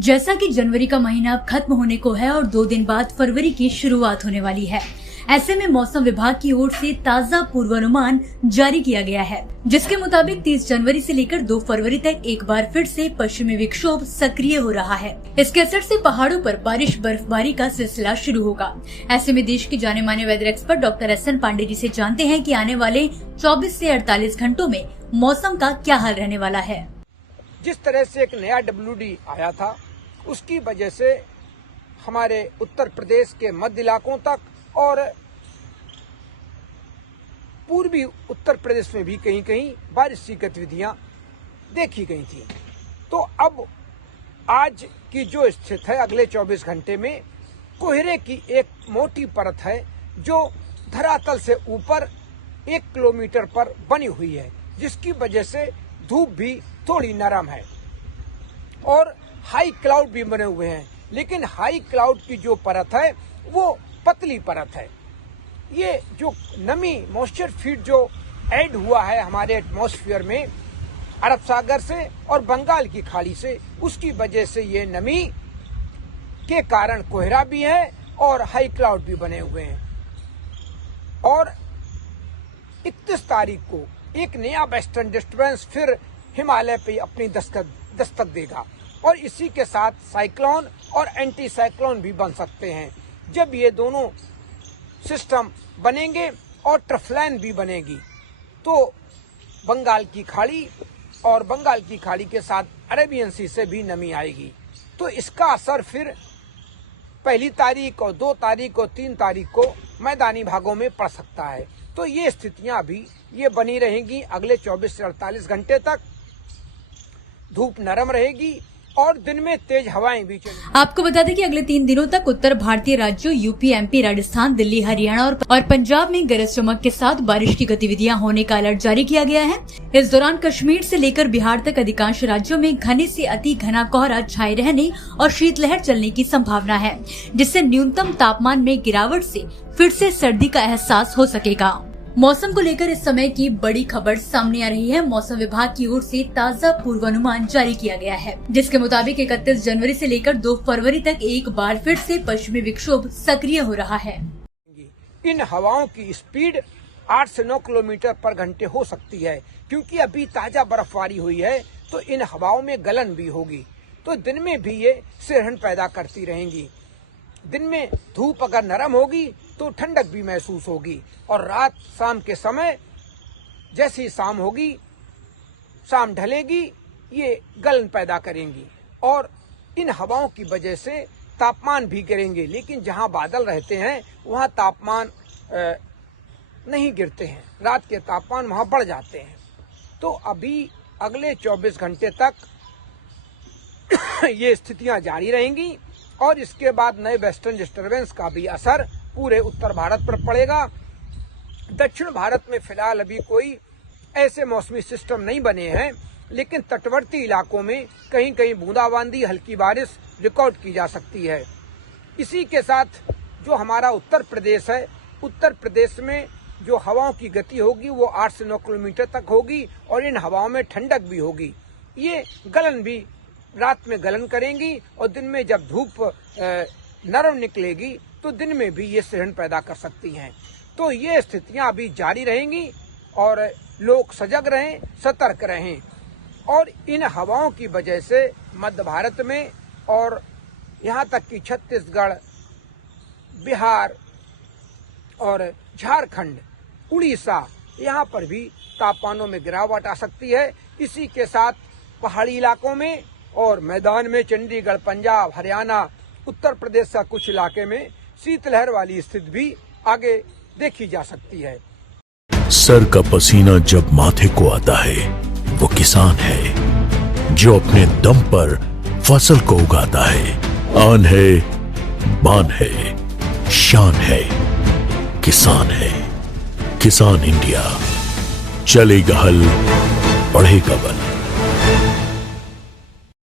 जैसा कि जनवरी का महीना अब खत्म होने को है और 2 दिन बाद फरवरी की शुरुआत होने वाली है। ऐसे में मौसम विभाग की ओर से ताज़ा पूर्वानुमान जारी किया गया है, जिसके मुताबिक 30 जनवरी से लेकर 2 फरवरी तक एक बार फिर से पश्चिमी विक्षोभ सक्रिय हो रहा है। इसके असर से पहाड़ों पर बारिश बर्फबारी का सिलसिला शुरू होगा। ऐसे में देश के जाने माने weather expert doctor S N Pandey ji से जानते हैं कि आने वाले 24 से 48 घंटों में मौसम का क्या हाल रहने वाला है। जिस तरह से एक नया WD आया था, उसकी वजह से हमारे उत्तर प्रदेश के मध्य इलाकों तक और पूर्वी उत्तर प्रदेश में भी कहीं कहीं बारिश की गतिविधियां देखी गई थी। तो अब आज की जो स्थिति है, अगले 24 घंटे में कोहरे की एक मोटी परत है जो धरातल से ऊपर 1 किलोमीटर पर बनी हुई है, जिसकी वजह से धूप भी थोड़ी नरम है और हाई क्लाउड भी बने हुए हैं। लेकिन हाई क्लाउड की जो परत है वो पतली परत है। ये जो नमी मॉइस्चर फीड जो ऐड हुआ है हमारे एटमॉस्फेयर में अरब सागर से और बंगाल की खाड़ी से, उसकी वजह से ये नमी के कारण कोहरा भी है और हाई क्लाउड भी बने हुए हैं। और 31 तारीख को एक नया वेस्टर्न डिस्टर्बेंस फिर हिमालय पे अपनी दस्तक देगा और इसी के साथ साइक्लोन और एंटी साइक्लोन भी बन सकते हैं। जब ये दोनों सिस्टम बनेंगे और ट्रफलाइन भी बनेगी तो बंगाल की खाड़ी और बंगाल की खाड़ी के साथ अरेबियन सी से भी नमी आएगी। तो इसका असर फिर 1 तारीख और 2 तारीख और 3 तारीख को मैदानी भागों में पड़ सकता है। तो ये स्थितियां भी ये बनी रहेंगी अगले 24 से 48 घंटे तक। धूप नरम रहेगी और दिन में तेज हवाएं भी चलेंगी। आपको बता दें कि अगले 3 दिनों तक उत्तर भारतीय राज्यों यूपी, एमपी, राजस्थान, दिल्ली, हरियाणा और पंजाब में गरज चमक के साथ बारिश की गतिविधियां होने का अलर्ट जारी किया गया है। इस दौरान कश्मीर से लेकर बिहार तक अधिकांश राज्यों में घने से अति घना कोहरा छाए रहने और शीतलहर चलने की संभावना है, जिससे न्यूनतम तापमान में गिरावट से फिर से सर्दी का एहसास हो सकेगा। मौसम को लेकर इस समय की बड़ी खबर सामने आ रही है। मौसम विभाग की ओर से ताज़ा पूर्वानुमान जारी किया गया है, जिसके मुताबिक 31 जनवरी से लेकर 2 फरवरी तक एक बार फिर से पश्चिमी विक्षोभ सक्रिय हो रहा है। इन हवाओं की स्पीड 8 से 9 किलोमीटर पर घंटे हो सकती है, क्योंकि अभी ताजा बर्फबारी हुई है तो इन हवाओं में गलन भी होगी। तो दिन में भी ये सिरहन पैदा करती रहेंगी। दिन में धूप अगर नरम होगी तो ठंडक भी महसूस होगी और रात शाम के समय जैसी शाम होगी, शाम ढलेगी, ये गलन पैदा करेंगी और इन हवाओं की वजह से तापमान भी गिरेंगे। लेकिन जहां बादल रहते हैं वहां तापमान नहीं गिरते हैं, रात के तापमान वहां बढ़ जाते हैं। तो अभी अगले 24 घंटे तक ये स्थितियां जारी रहेंगी और इसके बाद नए वेस्टर्न डिस्टर्बेंस का भी असर पूरे उत्तर भारत पर पड़ेगा। दक्षिण भारत में फिलहाल अभी कोई ऐसे मौसमी सिस्टम नहीं बने हैं, लेकिन तटवर्ती इलाकों में कहीं कहीं बूंदाबांदी, हल्की बारिश रिकॉर्ड की जा सकती है। इसी के साथ जो हमारा उत्तर प्रदेश है, उत्तर प्रदेश में जो हवाओं की गति होगी वो 8 से 9 किलोमीटर तक होगी और इन हवाओं में ठंडक भी होगी। ये गलन भी रात में गलन करेंगी और दिन में जब धूप नरम निकलेगी तो दिन में भी ये सिरहन पैदा कर सकती हैं। तो ये स्थितियां अभी जारी रहेंगी और लोग सजग रहें, सतर्क रहें। और इन हवाओं की वजह से मध्य भारत में और यहाँ तक कि छत्तीसगढ़, बिहार और झारखंड, उड़ीसा, यहाँ पर भी तापमानों में गिरावट आ सकती है। इसी के साथ पहाड़ी इलाकों में और मैदान में चंडीगढ़, पंजाब, हरियाणा, उत्तर प्रदेश का कुछ इलाके में शीतलहर वाली स्थिति भी आगे देखी जा सकती है। सर का पसीना जब माथे को आता है वो किसान है जो अपने दम पर फसल को उगाता है। आन है, बान है, शान है, किसान है। किसान इंडिया, चलेगा हल, बढ़ेगा बल।